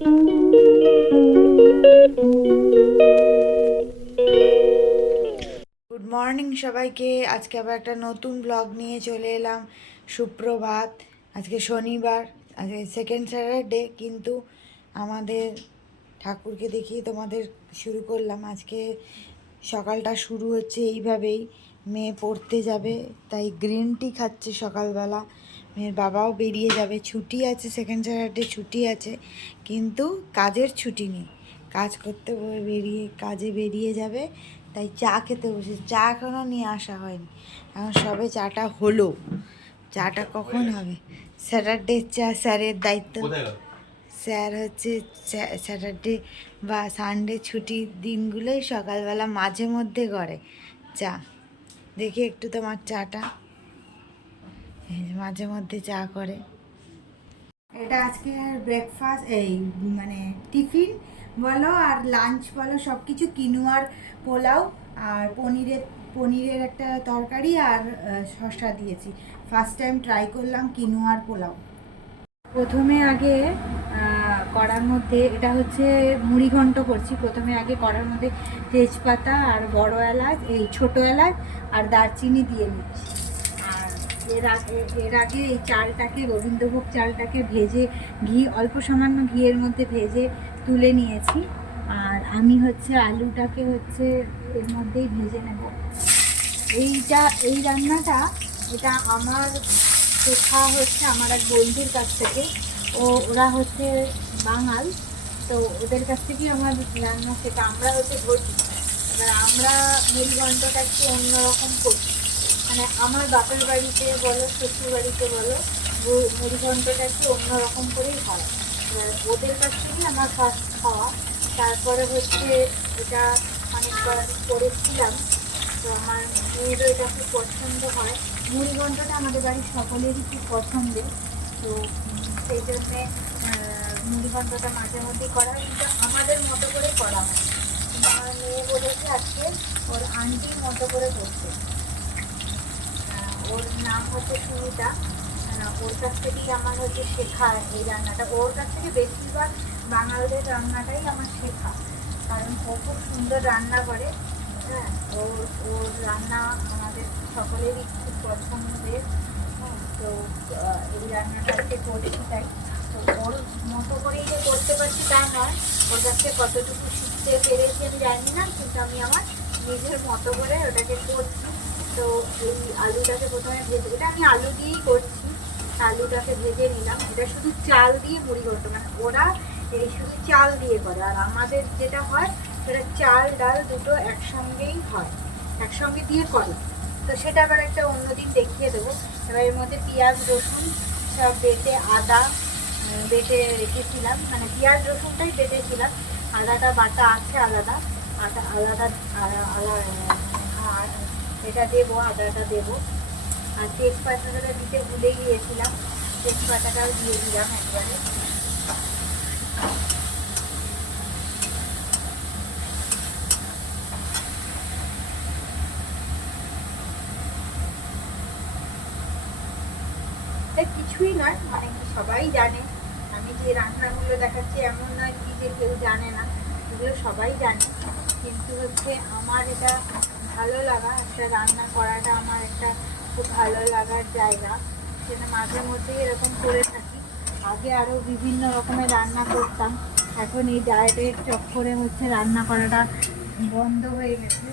Good morning সবাইকে। আজকে আবার একটা নতুন ব্লগ নিয়ে চলে এলাম। সুপ্রভাত। আজকে শনিবার, আজকে সেকেন্ড স্যাটারডে, কিন্তু আমাদের ঠাকুরকে দেখিয়ে তোমাদের শুরু করলাম। আজকে সকালটা শুরু হচ্ছে এইভাবেই। মেয়ে পড়তে যাবে, তাই গ্রিন টি খাচ্ছে সকালবেলা। মেয়ের বাবাও বেরিয়ে যাবে, ছুটি আছে, সেকেন্ড স্যাটারডে ছুটি আছে, কিন্তু কাজের ছুটি নেই। কাজ করতে কাজে বেরিয়ে যাবে, তাই চা খেতে বসে। চা এখনও নিয়ে আসা হয়নি, এখন সবে চাটা হলো। চাটা কখন হবে? স্যাটারডে চা স্যারের দায়িত্ব। স্যার হচ্ছে স্যাটারডে বা সানডে ছুটির দিনগুলোই সকালবেলা মাঝে মধ্যে করে চা। দেখি একটু তোমার চাটা, মাঝে মধ্যে চা করে। এটা আজকে ব্রেকফাস্ট, এই মানে টিফিন বলো আর লাঞ্চ বলো, সব কিছু কিনুয়ার পোলাও আর পনিরের একটা তরকারি আর শসা দিয়েছি। ফার্স্ট টাইম ট্রাই করলাম কিনুয়ার পোলাও। প্রথমে আগে কড়ার মধ্যে, এটা হচ্ছে মুড়ি ঘন্ট করছি, প্রথমে আগে কড়ার মধ্যে তেজপাতা আর বড় এলাচ, এই ছোটো এলাচ আর দারচিনি দিয়ে নিচ্ছি। আর এর আগে এই চালটাকে, গোবিন্দভোগ চালটাকে ভেজে অল্প সামান্য ঘিয়ের মধ্যে ভেজে তুলে নিয়েছি। আর আমি হচ্ছে আলুটাকে হচ্ছে এর মধ্যেই ভেজে নেব। এই রান্নাটা, এটা আমার শেখা হচ্ছে আমার এক বন্ধুর কাছ থেকে। ওরা হচ্ছে বাঙাল, তো ওদের কাছ থেকেই আমার রান্না শেখা। আমরা হচ্ছে ঘটি, এবার আমরা মুড়িঘণ্টটা একটু অন্যরকম করি। মানে আমার বাপের বাড়িতে বলো, শ্বশুর বাড়িতে বলো, মুড়িঘণ্টটা একটু অন্যরকম করেই হয়। এবার ওদের কাছ থেকেই আমার ফার্স্ট খাওয়া। তারপরে হচ্ছে এটা অনেকবার করেছিলাম, তো আমার মেয়েরও এটা খুব পছন্দ হয়। মুড়িঘণ্টটা আমাদের বাড়ির সকলেরই খুব পছন্দের, তো সেই জন্যে মুড়িঘণ্টটা মাঝে মধ্যেই করা হয়, কিন্তু আমাদের মতো করে করা হয়। আমার মেয়ে বলেছে আজকে ওর আন্টির মতো করে করতে। ওর নাম হচ্ছে সুমিতা। ওর কাছ থেকেই আমার হচ্ছে শেখা এই রান্নাটা। ওর কাছ থেকে বেশিরভাগ বাঙালিদের রান্নাটাই আমার শেখা, কারণ ও খুব সুন্দর রান্না করে। হ্যাঁ, ওর রান্না আমাদের সকলেরই খুব পছন্দের। তো এই রান্নাটাকে করছি, তাই তো ওর মতো করেই যে করতে পারছি তা নয়। ওর কাছে কতটুকু শিখতে পেরেছি আমি জানি না, কিন্তু আমি আমার নিজের মতো করে ওটাকে করছি। তো এই আলুটাকে প্রথমে ভেজে, এটা আমি আলু দিয়েই করছি। আলুটাকে ভেজে নিলাম। এটা শুধু চাল দিয়ে মুড়িঘণ্ট, মানে ওরা এই শুধু চাল দিয়ে করে, আর আমাদের যেটা হয় সেটা চাল ডাল দুটো একসঙ্গেই হয়, একসঙ্গে দিয়ে করে। তো সেটা আবার একটা অন্যদিন দেখিয়ে দেবো। এবার এর মধ্যে পেঁয়াজ রসুন সব বেটে, আদা বেটে রেখেছিলাম, মানে পেঁয়াজ রসুনটাই বেটেছিলাম, আদাটা বাটা আছে আলাদা, আদা আলাদা আর এটা দেবো, আদাটা দেবো। আর তেজপাতাটা দিতে ভুলে গিয়েছিলাম, তেজপাতাটাও দিয়ে দিলাম একবারে। কিছুই নয়, মানে কি সবাই জানে। আমি যে রান্নাগুলো দেখাচ্ছি এমন নয় কি যে কেউ জানে না, এগুলো সবাই জানে। কিন্তু হচ্ছে আমার এটা ভালো লাগা, একটা রান্না করাটা আমার একটা খুব ভালো লাগার জায়গা, সেটা মাঝে মধ্যেই এরকম করে থাকি। আগে আরও বিভিন্ন রকমের রান্না করতাম, এখন এই ডায়েটের চক্করে হচ্ছে রান্না করাটা বন্ধ হয়ে গেছে।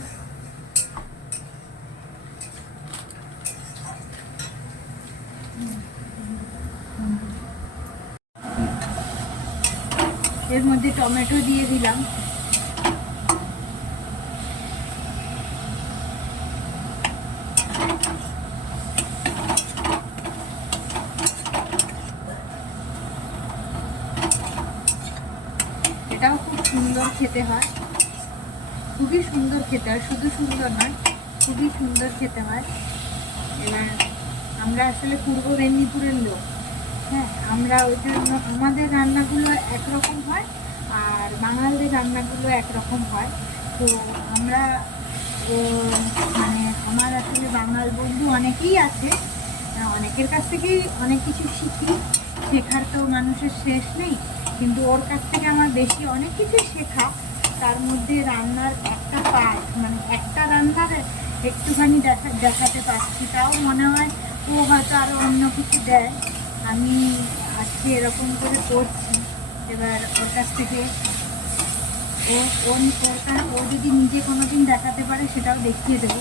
এর মধ্যে টমেটো দিয়ে দিলাম। এটাও খুব সুন্দর খেতে হয়, খুবই সুন্দর খেতে হয়, শুধু সুন্দর নয়, খুবই সুন্দর খেতে হয়। এবার আমরা আসলে পূর্ব মেদিনীপুরের লোক, হ্যাঁ, আমরা ওই জন্য আমাদের রান্নাগুলো একরকম হয় আর বাঙালিদের রান্নাগুলো একরকম হয়। তো আমরা মানে আমার আসলে বাঙাল বন্ধু অনেকেই আছে, অনেকের কাছ থেকেই অনেক কিছু শিখি, শেখার তো মানুষের শেষ নেই। কিন্তু ওর কাছ থেকে আমার বেশি অনেক কিছু শেখা। তার মধ্যে রান্নার একটা পার্ট, মানে একটা রান্নার একটুখানি দেখাতে পারছি। তাও মনে হয় ও হয়তো আরও অন্য কিছু দেয়, আমি আজকে এরকম করে করছি। এবার ওর কাছ থেকে ও যদি নিজে কোনো দিন দেখাতে পারে সেটাও দেখিয়ে দেবো।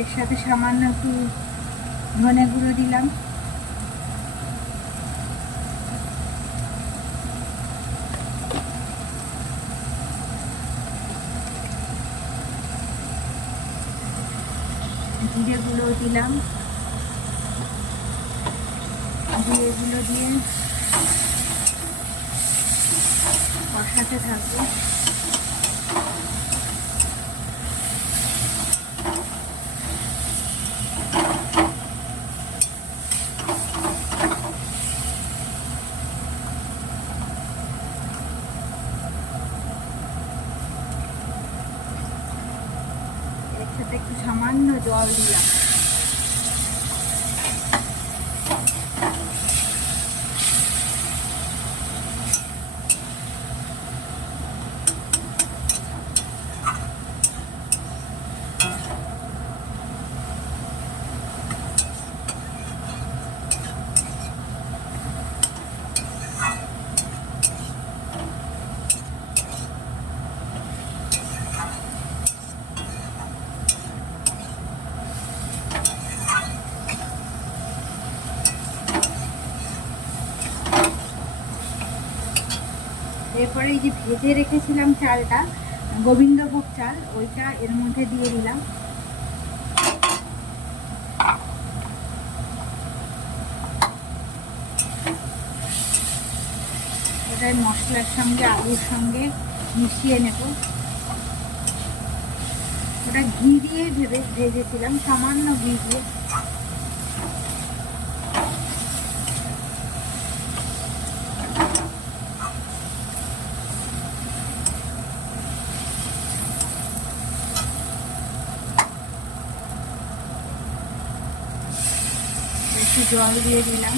এর সাথে সামান্য একটু ধনে গুঁড়ো দিলাম, জিরে গুঁড়ো দিলাম, এগুলো দিয়ে কষাতে থাকবো। এর সাথে একটু সামান্য জল দিলাম। এরপরে এই যে ভেজে রেখেছিলাম চালটা, গোবিন্দভোগ চাল, ওইটা এর মধ্যে দিয়ে দিলাম। ওটা মশলার সঙ্গে আলুর সঙ্গে মিশিয়ে নেব। ওটা ঘি দিয়ে ভেজেছিলাম, সামান্য ঘি দিয়ে। একটু জল দিয়ে দিলাম।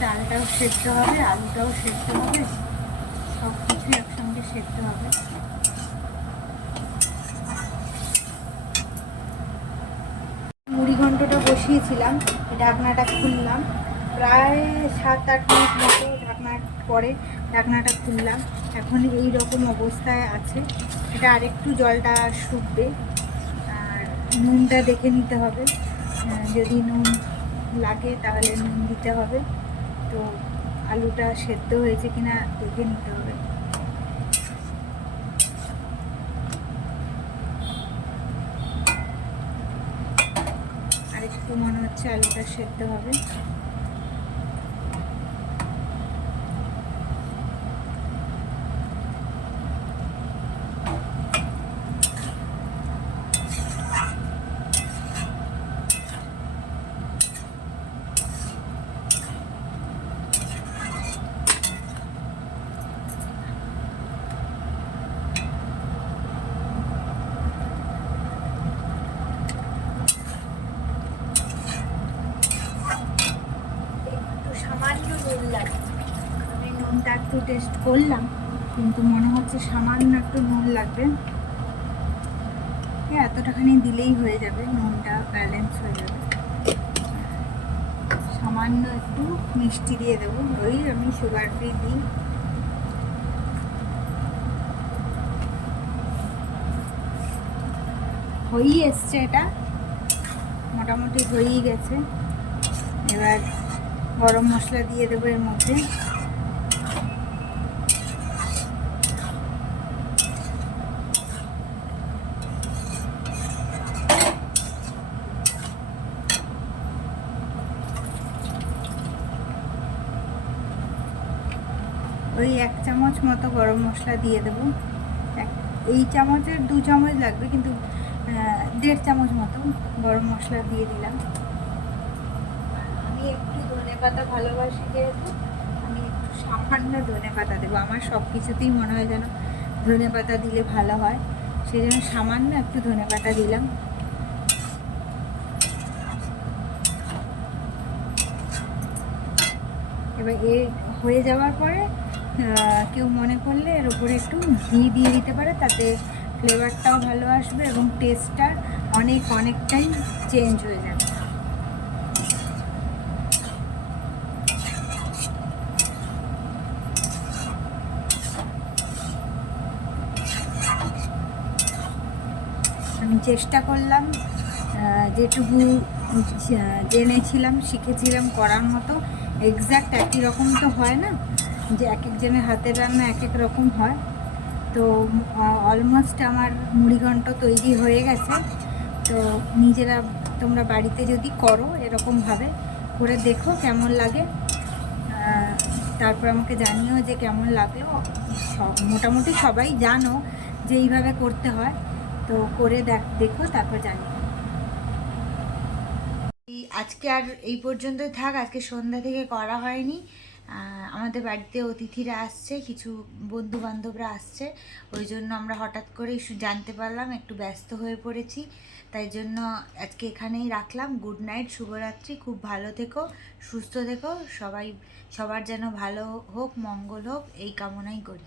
চালটাও সেদ্ধ হবে, আলুটাও সেদ্ধ হবে, সব কিছু একসঙ্গে সেদ্ধ হবে। মুড়ি ঘন্টটা বসিয়েছিলাম, ঢাকনাটা খুললাম, প্রায় 7-8 মিনিট মতো ঢাকনার পরে ঢাকনাটা খুললাম। এখন এই রকম অবস্থায় আছে। এটা আরেকটু জলটা শুকবে, আর নুনটা দেখে নিতে হবে, যদি নুন লাগে তাহলে নুন দিতে হবে। তো আলুটা সেদ্ধ হয়েছে কিনা দেখে নিতে হবে। আর একটু মনে হচ্ছে আলুটা সেদ্ধ হবে। আমি নুনটা একটু টেস্ট করলাম, কিন্তু মনে হচ্ছে সামান্য একটু নুন লাগবে। এতটাখানি দিলেই হয়ে যাবে, নুনটা ব্যালেন্স হয়ে যাবে। সামান্য একটু মিষ্টি দিয়ে দেবো, ওই আমি সুগার ফ্রি দিই। হয়েই এসছে, এটা মোটামুটি হয়েই গেছে। এবার গরম মশলা দিয়ে দেবো এর মধ্যে। ওই 1 চামচ মতো গরম মশলা দিয়ে দেবো। এই চামচের 2 চামচ লাগবে, কিন্তু 1.5 চামচ মতো গরম মশলা দিয়ে দিলাম। আমি একটু ধনেপাতা ভালোবাসি, যেহেতু আমি একটু সামান্য ধনেপাতা দেবো। আমার সব কিছুতেই মনে হয় যেন ধনেপাতা দিলে ভালো হয়, সেই জন্য সামান্য একটু ধনেপাতা দিলাম। এবার এ হয়ে যাওয়ার পরে কেউ মনে করলে এর উপরে একটু ঘি দিয়ে দিতে পারে, তাতে ফ্লেভারটাও ভালো আসবে এবং টেস্টটা অনেকটাই চেঞ্জ হয়ে যাবে। আমি চেষ্টা করলাম যেটুকু জেনেছিলাম শিখেছিলাম করার মতো। এক্স্যাক্ট একই রকম তো হয় না, যে এক একজনের হাতের রান্না এক এক রকম হয়। তো অলমোস্ট আমার মুড়িঘণ্ট তৈরি হয়ে গেছে। তো নিজেরা তোমরা বাড়িতে যদি করো এরকমভাবে করে দেখো কেমন লাগে, তারপর আমাকে জানিও যে কেমন লাগলো। মোটামুটি সবাই জানো যে এইভাবে করতে হয়, তো করে দেখো তারপর জানিও। আজকে আর এই পর্যন্তই থাক, আজকে সন্ধ্যা থেকে করা হয়নি। আমাদের বাড়িতে অতিথিরা আসছে, কিছু বন্ধু বান্ধবরা আসছে, ওই জন্য আমরা হঠাৎ করেই জানতে পারলাম, একটু ব্যস্ত হয়ে পড়েছি, তাই জন্য আজকে এখানেই রাখলাম। গুড নাইট, শুভরাত্রি, খুব ভালো থেকো, সুস্থ থেকো সবাই, সবার যেন ভালো হোক, মঙ্গল হোক, এই কামনাই করি।